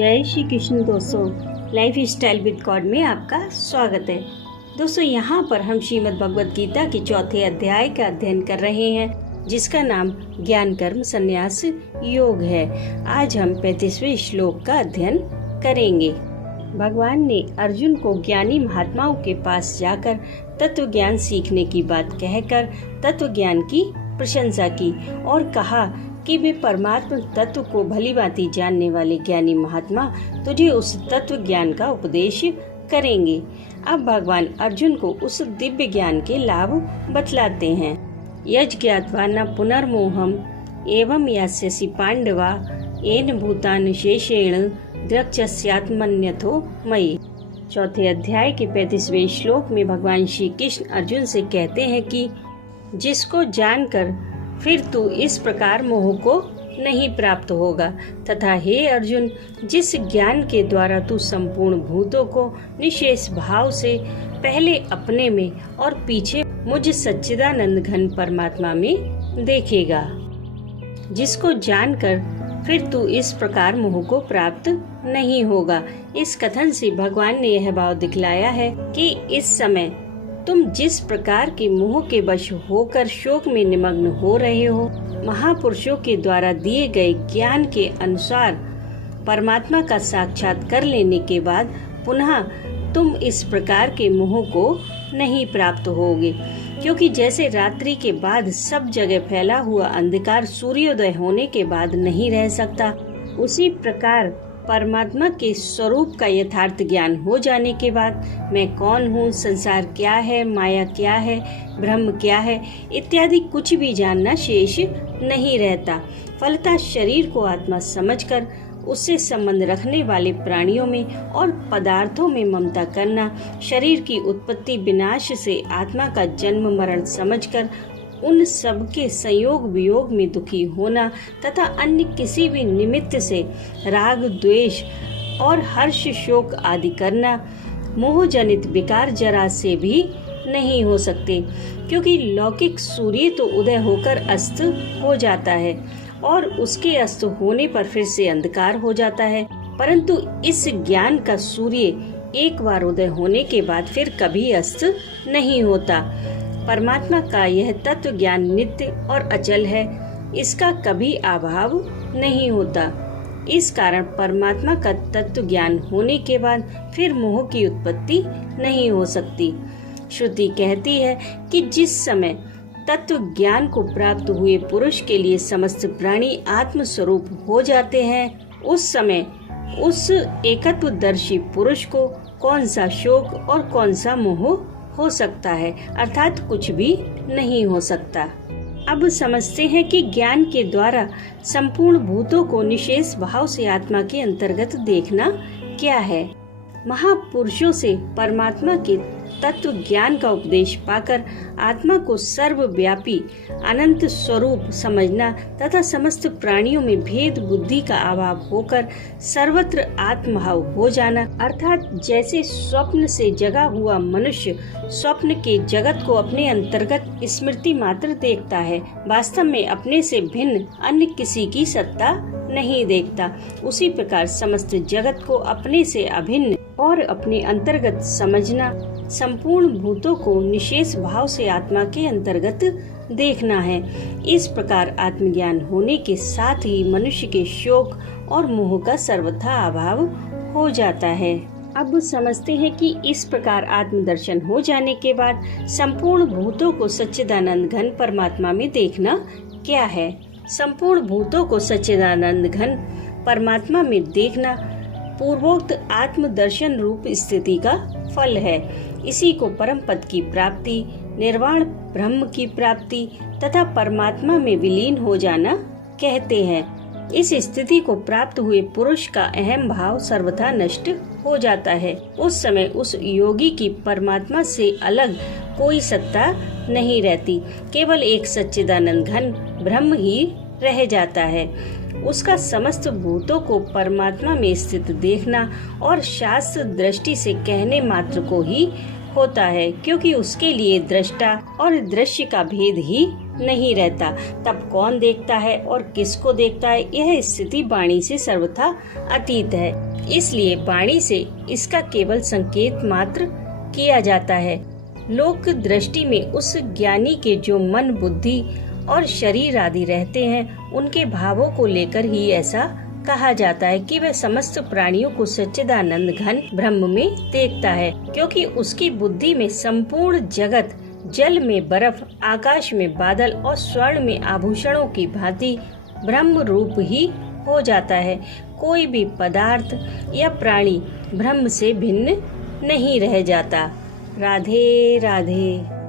जय श्री कृष्ण दोस्तों, life style with God में आपका स्वागत है। दोस्तों, यहाँ पर हम श्रीमद् भगवद गीता के चौथे अध्याय का अध्ययन कर रहे हैं, जिसका नाम ज्ञान कर्म संन्यास योग है। आज हम 35वें श्लोक का अध्ययन करेंगे। भगवान ने अर्जुन को ज्ञानी महात्माओं के पास जाकर तत्व ज्ञान सीखने की बात कहकर तत्व ज्ञान की प्रशंसा की और कहा कि वे परमात्मा तत्व को भलीभांति जानने वाले ज्ञानी महात्मा तुझे उस तत्व ज्ञान का उपदेश करेंगे। अब भगवान अर्जुन को उस दिव्य ज्ञान के लाभ बतलाते हैं। यज्ञात्वा न पुनर्मोहम एवं यास्यसि पांडवा येन भूतान शेषेण द्रक्ष्यस्यात्मन्यथो मयि। चौथे अध्याय के 35वें श्लोक में भगवान श्री कृष्ण अर्जुन से कहते हैं कि जिसको जानकर फिर तू इस प्रकार मोह को नहीं प्राप्त होगा, तथा हे अर्जुन, जिस ज्ञान के द्वारा तू संपूर्ण भूतों को निशेष भाव से पहले अपने में और पीछे मुझ सच्चिदानंद घन परमात्मा में देखेगा, जिसको जानकर फिर तू इस प्रकार मोह को प्राप्त नहीं होगा। इस कथन से भगवान ने यह भाव दिखलाया है कि इस समय तुम जिस प्रकार के मोह के वश होकर शोक में निमग्न हो रहे हो, महापुरुषों के द्वारा दिए गए ज्ञान के अनुसार परमात्मा का साक्षात कर लेने के बाद पुनः तुम इस प्रकार के मोह को नहीं प्राप्त होगे, क्योंकि जैसे रात्रि के बाद सब जगह फैला हुआ अंधकार सूर्योदय होने के बाद नहीं रह सकता, उसी प्रकार परमात्मा के स्वरूप का यथार्थ ज्ञान हो जाने के बाद मैं कौन हूँ, संसार क्या है, माया क्या है, ब्रह्म क्या है इत्यादि कुछ भी जानना शेष नहीं रहता। फलतः शरीर को आत्मा समझकर उससे संबंध रखने वाले प्राणियों में और पदार्थों में ममता करना, शरीर की उत्पत्ति विनाश से आत्मा का जन्म मरण समझकर उन सब के संयोग वियोग में दुखी होना तथा अन्य किसी भी निमित्त से राग द्वेष और हर्ष शोक आदि करना मोह जनित विकार जरा से भी नहीं हो सकते, क्योंकि लौकिक सूर्य तो उदय होकर अस्त हो जाता है और उसके अस्त होने पर फिर से अंधकार हो जाता है, परंतु इस ज्ञान का सूर्य एक बार उदय होने के बाद फिर कभी अस्त नहीं होता। परमात्मा का यह तत्व ज्ञान नित्य और अचल है, इसका कभी अभाव नहीं होता। इस कारण परमात्मा का तत्व ज्ञान होने के बाद फिर मोह की उत्पत्ति नहीं हो सकती। श्रुति कहती है कि जिस समय तत्व ज्ञान को प्राप्त हुए पुरुष के लिए समस्त प्राणी आत्म स्वरूप हो जाते हैं, उस समय उस एकत्वदर्शी पुरुष को कौन सा शोक और कौन सा मोह हो सकता है, अर्थात कुछ भी नहीं हो सकता। अब समझते हैं कि ज्ञान के द्वारा संपूर्ण भूतों को निशेष भाव से आत्मा के अंतर्गत देखना क्या है। महापुरुषों से परमात्मा के तत्व ज्ञान का उपदेश पाकर आत्मा को सर्वव्यापी अनंत स्वरूप समझना तथा समस्त प्राणियों में भेद बुद्धि का अभाव होकर सर्वत्र आत्मभाव हो जाना, अर्थात जैसे स्वप्न से जगा हुआ मनुष्य स्वप्न के जगत को अपने अंतर्गत स्मृति मात्र देखता है, वास्तव में अपने से भिन्न अन्य किसी की सत्ता नहीं देखता, उसी प्रकार समस्त जगत को अपने से अभिन्न और अपने अंतर्गत समझना, संपूर्ण भूतों को निशेष भाव से आत्मा के अंतर्गत देखना है। इस प्रकार आत्मज्ञान होने के साथ ही मनुष्य के शोक और मोह का सर्वथा अभाव हो जाता है। अब समझते हैं कि इस प्रकार आत्मदर्शन हो जाने के बाद संपूर्ण भूतों को सच्चिदानंद घन परमात्मा में देखना क्या है। संपूर्ण भूतों को सच्चिदानंद घन परमात्मा में देखना पूर्वोक्त आत्मदर्शन रूप स्थिति का फल है। इसी को परम पद की प्राप्ति, निर्वाण ब्रह्म की प्राप्ति तथा परमात्मा में विलीन हो जाना कहते हैं। इस स्थिति को प्राप्त हुए पुरुष का अहम भाव सर्वथा नष्ट हो जाता है। उस समय उस योगी की परमात्मा से अलग कोई सत्ता नहीं रहती, केवल एक सच्चिदानंद घन ब्रह्म ही रह जाता है। उसका समस्त भूतों को परमात्मा में स्थित देखना और शास्त्र दृष्टि से कहने मात्र को ही होता है, क्योंकि उसके लिए दृष्टा और दृश्य का भेद ही नहीं रहता, तब कौन देखता है और किसको देखता है, यह स्थिति वाणी से सर्वथा अतीत है। इसलिए वाणी से इसका केवल संकेत मात्र किया जाता है। लोक दृष्टि में उस ज्ञानी के जो मन, बुद्धि और शरीर आदि रहते हैं, उनके भावों को लेकर ही ऐसा कहा जाता है कि वह समस्त प्राणियों को सच्चिदानंद घन ब्रह्म में देखता है, क्योंकि उसकी बुद्धि में संपूर्ण जगत जल में बर्फ, आकाश में बादल और स्वर्ण में आभूषणों की भांति ब्रह्म रूप ही हो जाता है। कोई भी पदार्थ या प्राणी ब्रह्म से भिन्न नहीं रह जाता। राधे राधे।